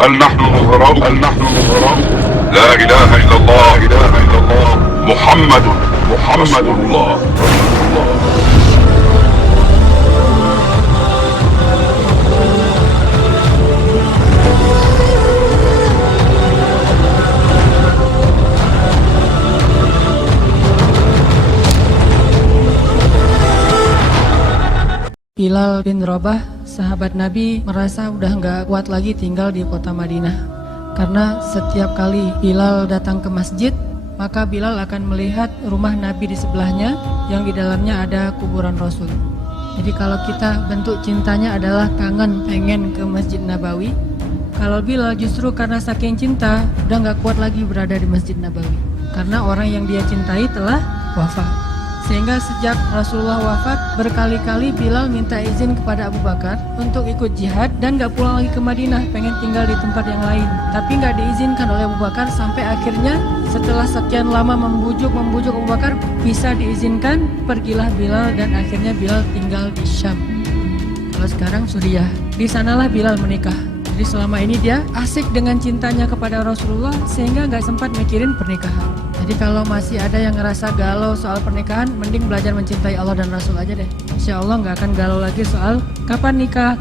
هل نحن نظراء لا إله إلا الله محمد رسول الله. Bilal bin Rabah, sahabat Nabi, merasa udah nggak kuat lagi tinggal di kota Madinah. Karena setiap kali Bilal datang ke masjid, maka Bilal akan melihat rumah Nabi di sebelahnya yang di dalamnya ada kuburan Rasul. Jadi kalau kita bentuk cintanya adalah kangen pengen ke Masjid Nabawi, kalau Bilal justru karena saking cinta udah nggak kuat lagi berada di Masjid Nabawi. Karena orang yang dia cintai telah wafat. Sehingga sejak Rasulullah wafat, berkali-kali Bilal minta izin kepada Abu Bakar untuk ikut jihad dan gak pulang lagi ke Madinah, pengen tinggal di tempat yang lain. Tapi gak diizinkan oleh Abu Bakar sampai akhirnya setelah sekian lama membujuk Abu Bakar, bisa diizinkan, pergilah Bilal dan akhirnya Bilal tinggal di Syam. Kalau sekarang Suriah, di sanalah Bilal menikah. Jadi selama ini dia asik dengan cintanya kepada Rasulullah sehingga gak sempat mikirin pernikahan. Jadi kalau masih ada yang ngerasa galau soal pernikahan, mending belajar mencintai Allah dan Rasul aja deh. Insya Allah gak akan galau lagi soal kapan nikah,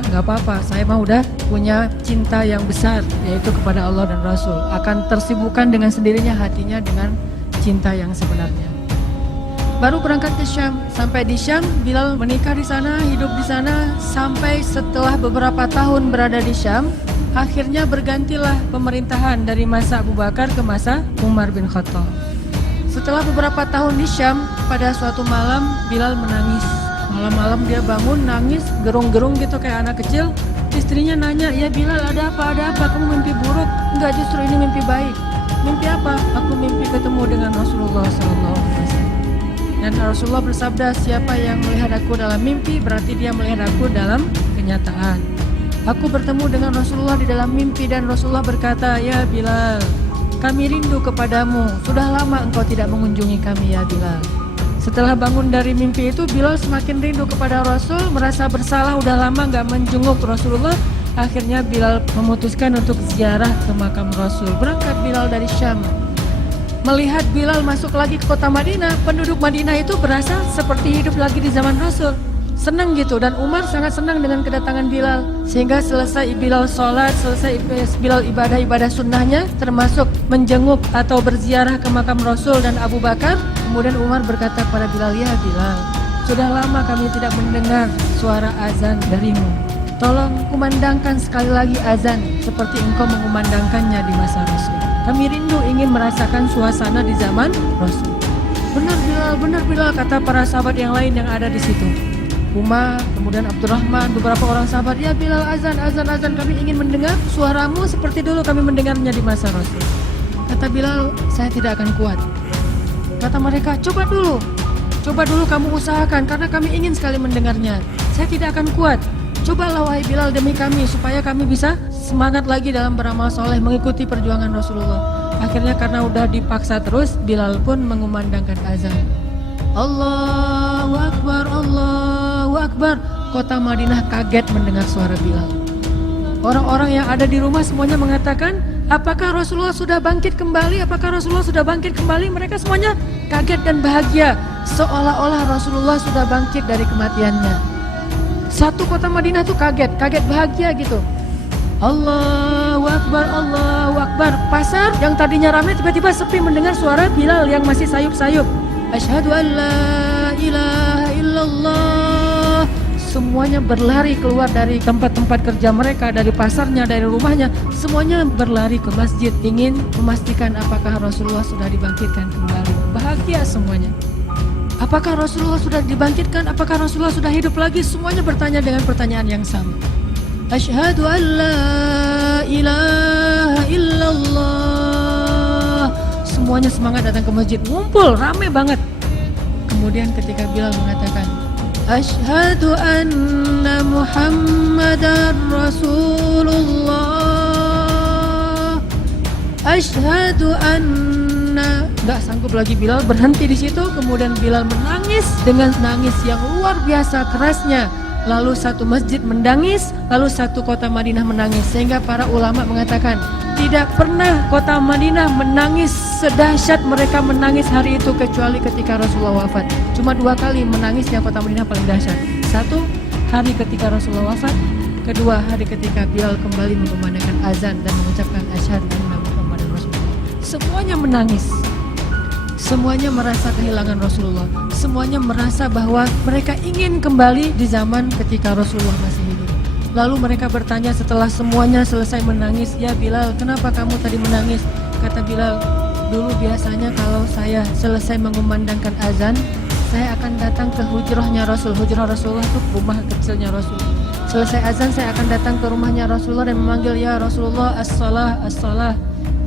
gak apa-apa. Saya mah udah punya cinta yang besar, yaitu kepada Allah dan Rasul. Akan tersibukkan dengan sendirinya hatinya dengan cinta yang sebenarnya. Baru berangkat ke Syam, sampai di Syam Bilal menikah di sana, hidup di sana sampai setelah beberapa tahun berada di Syam, akhirnya bergantilah pemerintahan dari masa Abu Bakar ke masa Umar bin Khattab. Setelah beberapa tahun di Syam, pada suatu malam Bilal menangis. Malam-malam dia bangun nangis, gerung-gerung gitu kayak anak kecil. Istrinya nanya, "Ya Bilal, ada apa? Kamu mimpi buruk?" "Enggak, justru ini mimpi baik." "Mimpi apa?" "Aku mimpi ketemu dengan Rasulullah SAW." Dan Rasulullah bersabda, "Siapa yang melihat aku dalam mimpi, berarti dia melihat aku dalam kenyataan." Aku bertemu dengan Rasulullah di dalam mimpi dan Rasulullah berkata, "Ya Bilal, kami rindu kepadamu. Sudah lama engkau tidak mengunjungi kami ya Bilal." Setelah bangun dari mimpi itu, Bilal semakin rindu kepada Rasul, merasa bersalah udah lama gak menjenguk Rasulullah. Akhirnya Bilal memutuskan untuk ziarah ke makam Rasul. Berangkat Bilal dari Syam. Melihat Bilal masuk lagi ke kota Madinah, penduduk Madinah itu berasa seperti hidup lagi di zaman Rasul. Senang gitu, dan Umar sangat senang dengan kedatangan Bilal. Sehingga selesai Bilal sholat, selesai Bilal ibadah sunnahnya, termasuk menjenguk atau berziarah ke makam Rasul dan Abu Bakar. Kemudian Umar berkata kepada Bilal, "Ya Bilal, sudah lama kami tidak mendengar suara azan darimu. Tolong kumandangkan sekali lagi azan seperti engkau mengumandangkannya di masa Rasul. Kami rindu ingin merasakan suasana di zaman Rasul." Benar Bilal, kata para sahabat yang lain yang ada di situ. Umar, kemudian Abdurrahman, beberapa orang sahabat, "Ya Bilal, azan, kami ingin mendengar suaramu seperti dulu kami mendengarnya di masa Rasul." Kata Bilal, "Saya tidak akan kuat." Kata mereka, coba dulu kamu usahakan karena kami ingin sekali mendengarnya." "Saya tidak akan kuat." "Cobalah wahai Bilal demi kami supaya kami bisa semangat lagi dalam beramal soleh mengikuti perjuangan Rasulullah." Akhirnya karena udah dipaksa terus, Bilal pun mengumandangkan azan. Allahu Akbar, Allahu Akbar. Kota Madinah kaget mendengar suara Bilal. Orang-orang yang ada di rumah semuanya mengatakan, "Apakah Rasulullah sudah bangkit kembali? Apakah Rasulullah sudah bangkit kembali?" Mereka semuanya kaget dan bahagia, seolah-olah Rasulullah sudah bangkit dari kematiannya. Satu kota Madinah tuh kaget bahagia gitu. Allahu Akbar, Allahu Akbar. Pasar yang tadinya ramai tiba-tiba sepi mendengar suara Bilal yang masih sayup-sayup. Asyhadu an la ilaha illallah. Semuanya berlari keluar dari tempat-tempat kerja mereka, dari pasarnya, dari rumahnya. Semuanya berlari ke masjid ingin memastikan apakah Rasulullah sudah dibangkitkan kembali. Bahagia semuanya. Apakah Rasulullah sudah dibangkitkan? Apakah Rasulullah sudah hidup lagi? Semuanya bertanya dengan pertanyaan yang sama. Asyhadu an la ilaha illallah. Semuanya semangat datang ke masjid, ngumpul, rame banget. Kemudian ketika Bilal mengatakan, Asyhadu anna Muhammadar Rasulullah. Asyhadu anna. Gak sanggup lagi Bilal berhenti di situ. Kemudian Bilal menangis dengan nangis yang luar biasa kerasnya. lalu satu masjid menangis, lalu satu kota Madinah menangis. Sehingga para ulama mengatakan, tidak pernah kota Madinah menangis sedahsyat mereka menangis hari itu kecuali ketika Rasulullah wafat. Cuma 2 kali menangisnya kota Madinah paling dahsyat. Satu, hari ketika Rasulullah wafat. Kedua, hari ketika Bilal kembali mengumandangkan azan dan mengucapkan asyhadu anna Muhammadar Rasulullah. Semuanya menangis. Semuanya merasa kehilangan Rasulullah. Semuanya merasa bahwa mereka ingin kembali di zaman ketika Rasulullah masih hidup. Lalu mereka bertanya setelah semuanya selesai menangis, "Ya Bilal, kenapa kamu tadi menangis?" Kata Bilal, "Dulu biasanya kalau saya selesai mengumandangkan azan, saya akan datang ke hujrahnya Rasul." Hujrah Rasulullah itu rumah kecilnya Rasul. Selesai azan saya akan datang ke rumahnya Rasulullah dan memanggil, "Ya Rasulullah, as-salah, as-salah."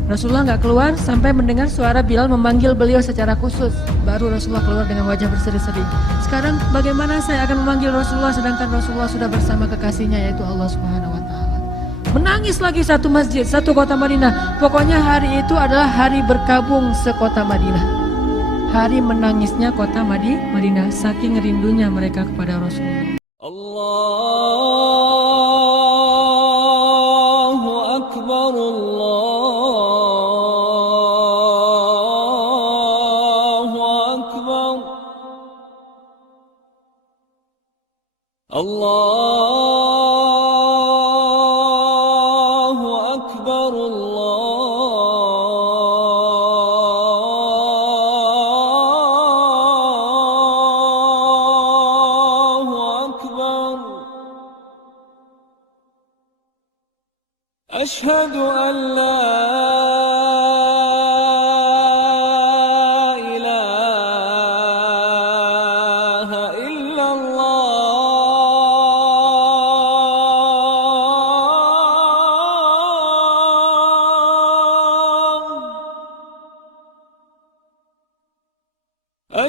Rasulullah nggak keluar sampai mendengar suara Bilal memanggil beliau secara khusus. Baru Rasulullah keluar dengan wajah berseri-seri. Sekarang bagaimana saya akan memanggil Rasulullah sedangkan Rasulullah sudah bersama kekasihnya yaitu Allah Subhanahu wa Ta'ala. Menangis lagi satu masjid, satu kota Madinah. Pokoknya hari itu adalah hari berkabung sekota Madinah. Hari menangisnya kota Madinah saking rindunya mereka kepada Rasulullah. Allahu Akbar, Allahu Akbar, Allahu Akbar. Ashhadu an la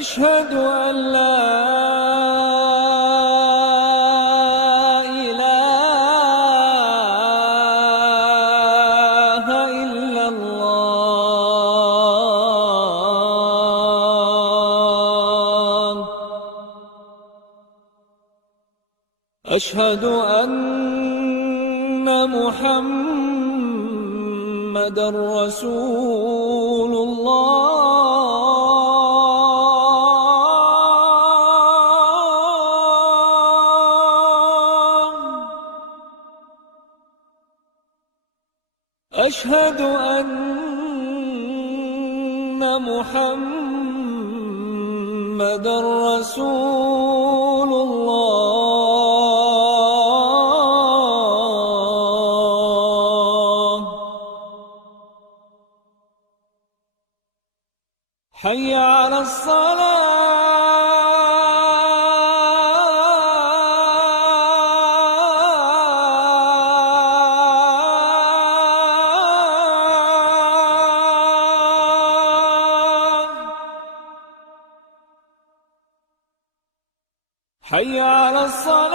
أشهد أن لا إله إلا الله. أشهد أن محمدًا رسول الله. أشهد أن محمدًا رسول الله. حي على حي على الصلاة.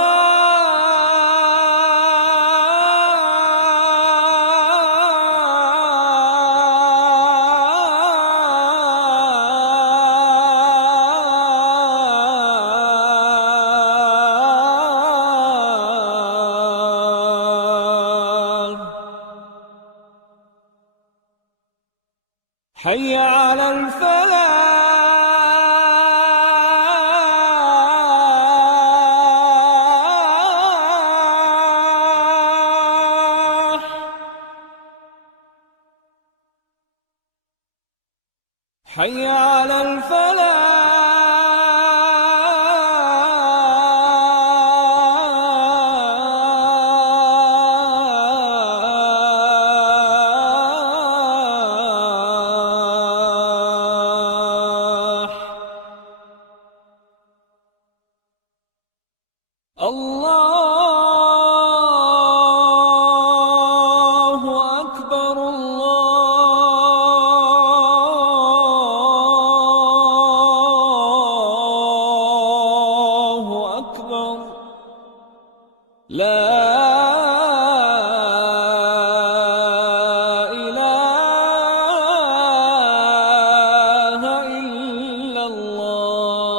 حي على الفلاح. حي على الفلاح. الله أكبر، الله أكبر. لا إله إلا الله.